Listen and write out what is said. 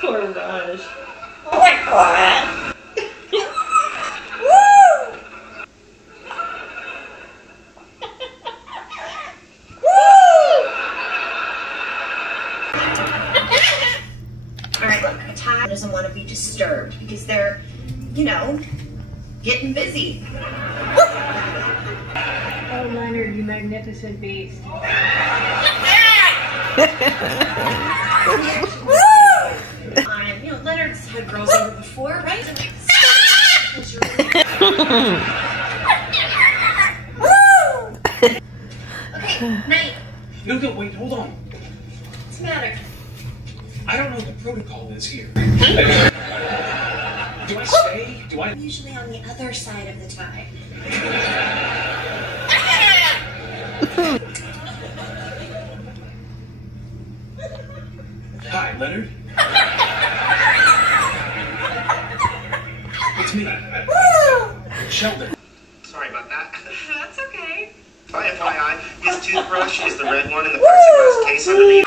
Poor Raj. Oh my god. Alright, look, a tie doesn't want to be disturbed because they're, you know, getting busy. Oh, Leonard, you magnificent beast. You know, Leonard's had girls over before, right? Okay, night. No, wait, hold on. What's the matter? I don't know what the protocol is here. Do I stay? Do I? I'm usually on the other side of the tie. Hi, Leonard. It's me. Sheldon. Sorry about that. That's okay. FYI, his toothbrush is the red one in the plexiglass case underneath.